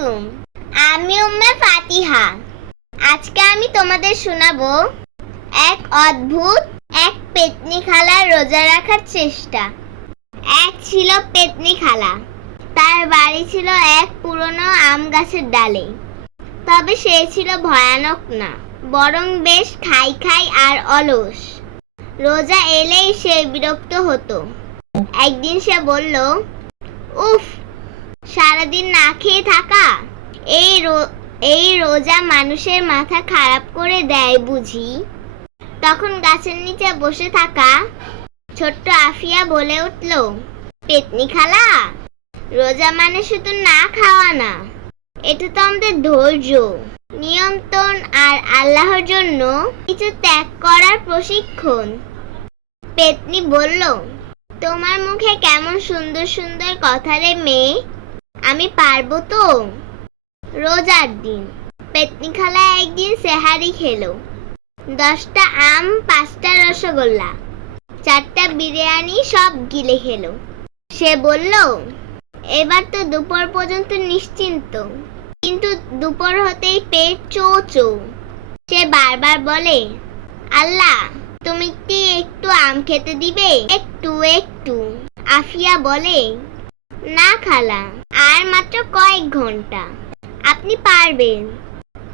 আলাইকুম। আমি উম্মে ফাতিহা। আজকে আমি তোমাদের শোনাবো এক অদ্ভুত এক পেতনি খালার রোজা রাখার চেষ্টা। এক ছিল পেতনি খালা। তার বাড়ি ছিল এক পুরনো আম গাছের ডালে। তবে সে ছিল ভয়ানক না, বরং বেশ খাই খাই আর অলস। রোজা এলেই সে বিরক্ত হতো। একদিন সে বলল, উফ, সারাদিন না খেয়ে থাকা, এই রোজা মানুষের মাথা খারাপ করে দেয় বুঝি। তখন গাছের নিচে বসে থাকা ছোট্ট আফিয়া বলে উঠল, পেতনি খালা, রোজা মানে শুধু না খাওয়া না, এটা তো আমাদের ধৈর্য, নিয়ন্ত্রণ আর আল্লাহর জন্য কিছু ত্যাগ করার প্রশিক্ষণ। পেতনি বলল, তোমার মুখে কেমন সুন্দর সুন্দর কথা রে মেয়ে, আমি পারবো তো। রোজার দিন পেতনি খালা একদিন সেহারি খেলো। 10টা আম, 5টা রসগোল্লা, 4টা বিরিয়ানি সব গিলে খেলো। সে বলল, এবার তো দুপুর পর্যন্ত নিশ্চিন্ত। কিন্তু দুপুর হতেই পেট চো চো। সে বারবার বলে, আল্লাহ, তুমি কি একটু আম খেতে দিবে? একটু একটু। আফিয়া বলে, না খালা, আর মাত্র কয়েক ঘন্টা, আপনি পারবেন।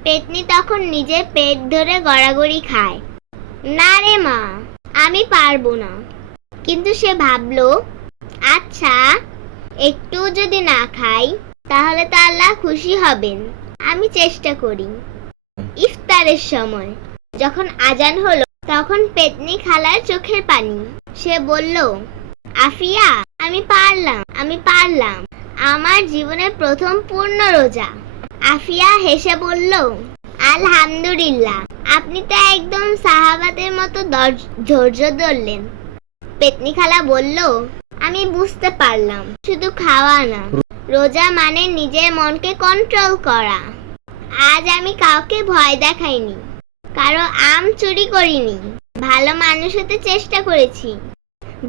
পেতনি তখন নিজের পেট ধরে গড়াগড়ি খায়। না রে মা, আমি পারবো না। কিন্তু সে ভাবলো, আচ্ছা, একটু যদি না খাই তাহলে তো আল্লাহ খুশি হবেন, আমি চেষ্টা করি। ইফতারের সময় যখন আজান হলো, তখন পেতনি খালার চোখের পানি। সে বলল, আফিয়া, আমি পারলাম, আমার জীবনের প্রথম পূর্ণ রোজা। আফিয়া হেসে বলল, আলহামদুলিল্লাহ, আপনি তো একদম সাহাবাদের মতো ধৈর্য ধরলেন। পেতনি খালা বলল, আমি বুঝতে পারলাম, শুধু খাওয়া না, রোজা মানে নিজের মনকে কন্ট্রোল করা। আজ আমি কাউকে ভয় দেখাইনি, কারো আম চুরি করিনি, ভালো মানুষ হতে চেষ্টা করেছি।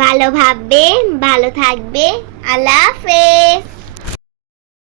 ভালো ভাববে, ভালো থাকবে। আল্লাহ হাফেজ।